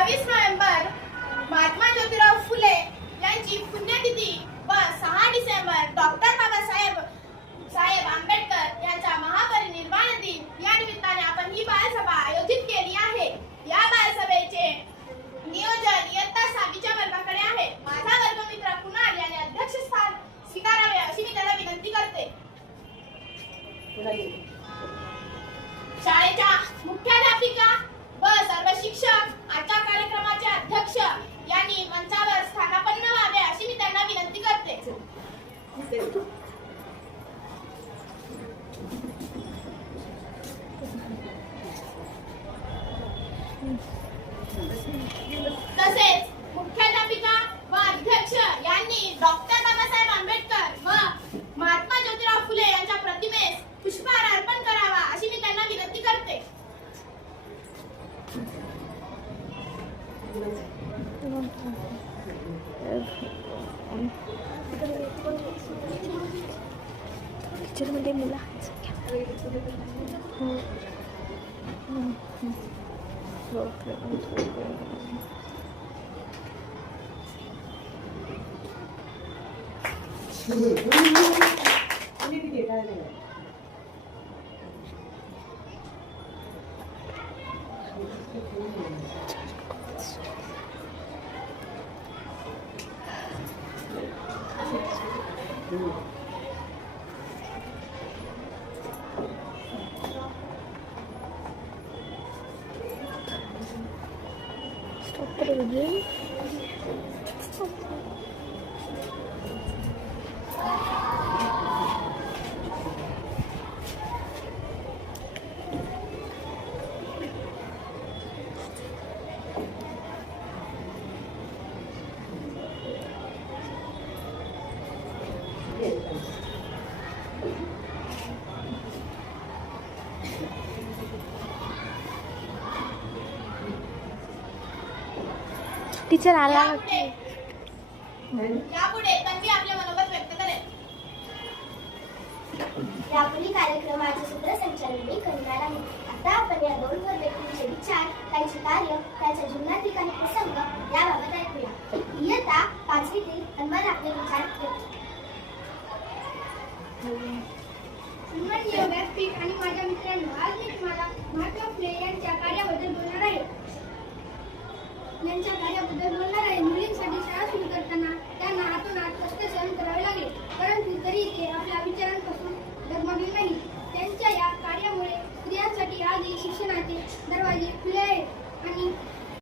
22 November Mahatma Jyotirao Phule यांची पुण्यतिथी व 6 डिसेंबर डॉक्टर बाबासाहेब आंबेडकर यांचा महापरिनिर्वाण दिन या निमित्ताने आपण ही बालसभा आयोजित केली आहे। या बालसभेचे नियोजन इयत्ता 6वीच्या वर्गाकडे आहे। माझा वर्गमित्र कुणाल याने अध्यक्षस्थान स्वीकारावे अशी मी त्याला विनंती करते। शाळेच्या मुख्याध्यापिका व सर्व शिक्षक आजच्या कार्यक्रमाचे अध्यक्ष यांनी मंचावर स्थानापन्न व्हावे अशी मी त्यांना विनंती करते। तसेच मुख्याध्यापिका व अध्यक्ष यांनी डॉक्टर बाबासाहेब आंबेडकर व महात्मा ज्योतिराव फुले यांच्या प्रतिमेस पुष्पहार अर्पण करावा अशी मी त्यांना विनंती करते। मध्ये मुलं टीचर आला यापुढे तन्वी आपले मनोगत व्यक्त करेल। यापुढील कार्यक्रमाचे सूत्रसंचालन मी करणार आहे। आता आपण या दोन व्यक्तींचे विचार, त्यांचे कार्य, त्यांच्या जीवनातील काही प्रसंग याबाबत ऐकूया। इयत्ता 5वीतील अनवर आपले विचार श्रीमंत व्यासपीठ आणि माझ्या मित्रांनो, आज मी तुम्हाला महात्मा फुले यांच्या कार्याबद्दल बोलणार आहे। मुलींसाठी शाळा सुरू करताना त्यांना हातोहात कष्ट सहन करावे लागले, परंतु तरी ते आपल्या विचारांपासून डगमगले नाही। त्यांच्या या कार्यामुळे स्त्रियांसाठी आजही शिक्षणाचे दरवाजे खुले